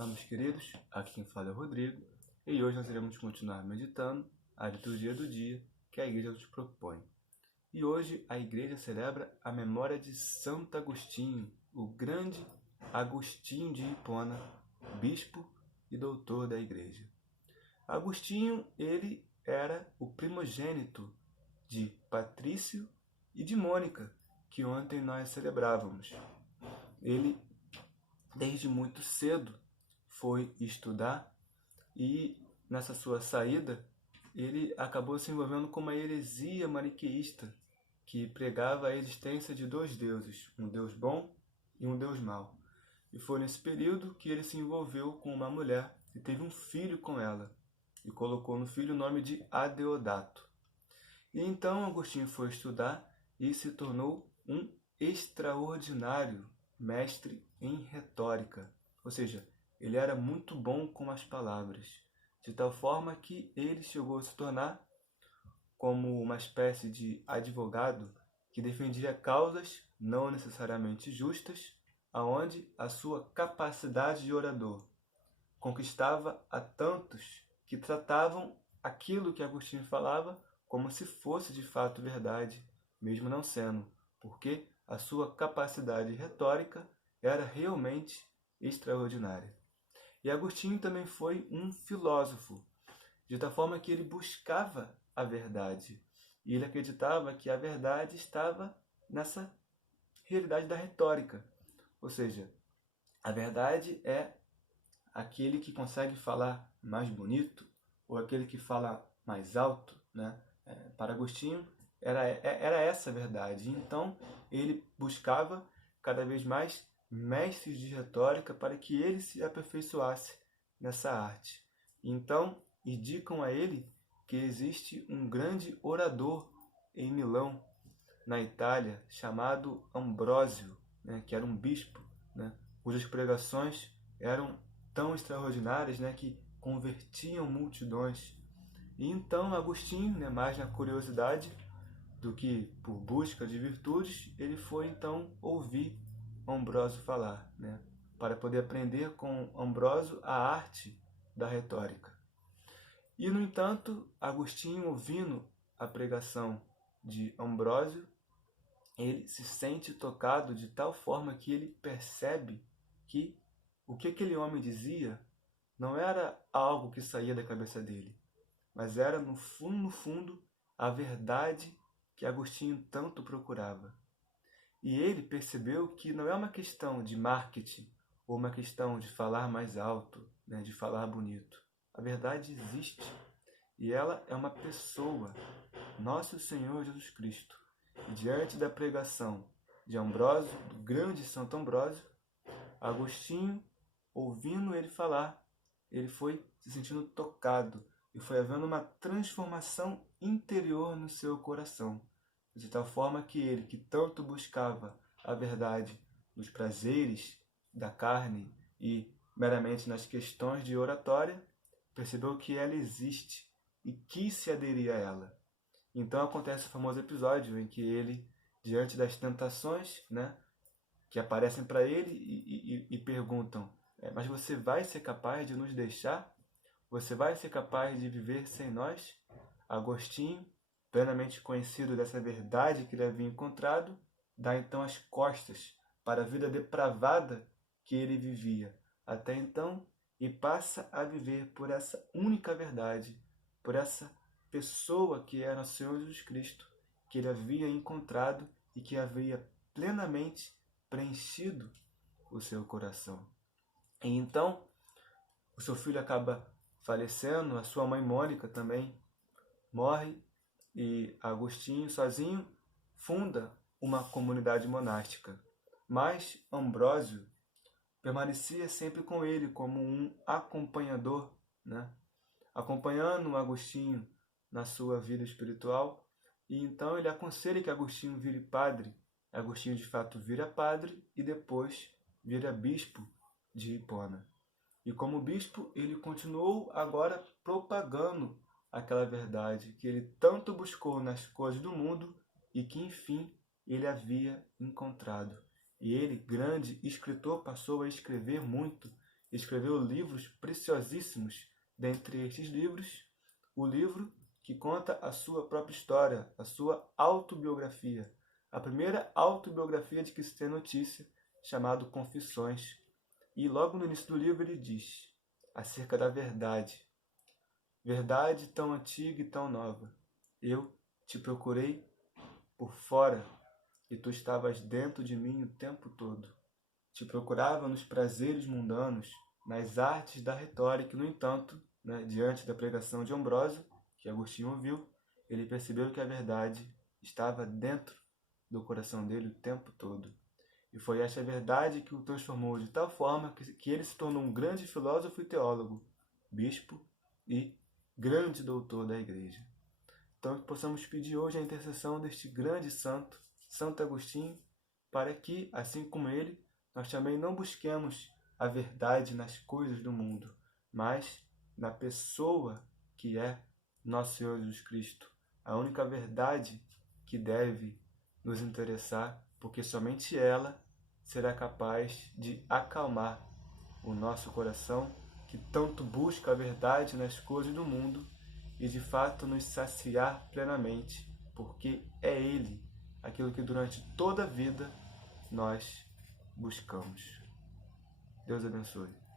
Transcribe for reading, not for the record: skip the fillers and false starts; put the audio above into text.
Olá, meus queridos, aqui quem fala é o Rodrigo, e hoje nós iremos continuar meditando a liturgia do dia que a igreja nos propõe. E hoje a igreja celebra a memória de Santo Agostinho, o grande Agostinho de Hipona, bispo e doutor da igreja. Agostinho, ele era o primogênito de Patrício e de Mônica, que ontem nós celebrávamos. Ele, desde muito cedo, foi estudar e nessa sua saída ele acabou se envolvendo com uma heresia maniqueísta que pregava a existência de dois deuses, um Deus bom e um Deus mau. E foi nesse período que ele se envolveu com uma mulher e teve um filho com ela e colocou no filho o nome de Adeodato. E então Agostinho foi estudar e se tornou um extraordinário mestre em retórica, ou seja, ele era muito bom com as palavras, de tal forma que ele chegou a se tornar como uma espécie de advogado que defendia causas não necessariamente justas, aonde a sua capacidade de orador conquistava a tantos que tratavam aquilo que Agostinho falava como se fosse de fato verdade, mesmo não sendo, porque a sua capacidade retórica era realmente extraordinária. E Agostinho também foi um filósofo, de tal forma que ele buscava a verdade. E ele acreditava que a verdade estava nessa realidade da retórica. Ou seja, a verdade é aquele que consegue falar mais bonito, ou aquele que fala mais alto, né? Para Agostinho, era essa a verdade. Então, ele buscava cada vez mais mestres de retórica para que ele se aperfeiçoasse nessa arte. Então, indicam a ele que existe um grande orador em Milão, na Itália, chamado Ambrósio, né, que era um bispo, né, cujas pregações eram tão extraordinárias, né, que convertiam multidões. E então Agostinho, né, mais na curiosidade do que por busca de virtudes, ele foi então ouvir Ambrósio falar, né, para poder aprender com Ambrósio a arte da retórica. E, no entanto, Agostinho, ouvindo a pregação de Ambrósio, ele se sente tocado de tal forma que ele percebe que o que aquele homem dizia não era algo que saía da cabeça dele, mas era, no fundo, a verdade que Agostinho tanto procurava. E ele percebeu que não é uma questão de marketing ou uma questão de falar mais alto, né, de falar bonito. A verdade existe e ela é uma pessoa, Nosso Senhor Jesus Cristo. E diante da pregação de Ambrósio, do grande Santo Ambrósio, Agostinho, ouvindo ele falar, ele foi se sentindo tocado e foi havendo uma transformação interior no seu coração, de tal forma que ele, que tanto buscava a verdade nos prazeres da carne e meramente nas questões de oratória, percebeu que ela existe e quis se aderir a ela. Então acontece o famoso episódio em que ele, diante das tentações, né, que aparecem para ele e perguntam: mas você vai ser capaz de nos deixar? Você vai ser capaz de viver sem nós? Agostinho, plenamente conhecido dessa verdade que ele havia encontrado, dá então as costas para a vida depravada que ele vivia até então e passa a viver por essa única verdade, por essa pessoa que era o Senhor Jesus Cristo, que ele havia encontrado e que havia plenamente preenchido o seu coração. E então, o seu filho acaba falecendo, a sua mãe Mônica também morre, e Agostinho, sozinho, funda uma comunidade monástica. Mas Ambrósio permanecia sempre com ele como um acompanhador, né? Acompanhando Agostinho na sua vida espiritual. E então ele aconselha que Agostinho vire padre. Agostinho, de fato, vira padre e depois vira bispo de Hipona. E como bispo, ele continuou agora propagando aquela verdade que ele tanto buscou nas coisas do mundo e que, enfim, ele havia encontrado. E ele, grande escritor, passou a escrever muito escreveu livros preciosíssimos. Dentre estes livros, o livro que conta a sua própria história, a sua autobiografia. A primeira autobiografia de que se tem notícia, chamado Confissões. E logo no início do livro ele diz acerca da verdade. Verdade tão antiga e tão nova. Eu te procurei por fora e tu estavas dentro de mim o tempo todo. Te procurava nos prazeres mundanos, nas artes da retórica, e, no entanto, diante da pregação de Ambrósio, que Agostinho ouviu, ele percebeu que a verdade estava dentro do coração dele o tempo todo. E foi esta verdade que o transformou de tal forma que ele se tornou um grande filósofo e teólogo, bispo e grande doutor da Igreja. Então, que possamos pedir hoje a intercessão deste grande santo, Santo Agostinho, para que, assim como ele, nós também não busquemos a verdade nas coisas do mundo, mas na pessoa que é nosso Senhor Jesus Cristo. A única verdade que deve nos interessar, porque somente ela será capaz de acalmar o nosso coração, que tanto busca a verdade nas coisas do mundo, e de fato nos saciar plenamente, porque é Ele aquilo que durante toda a vida nós buscamos. Deus abençoe.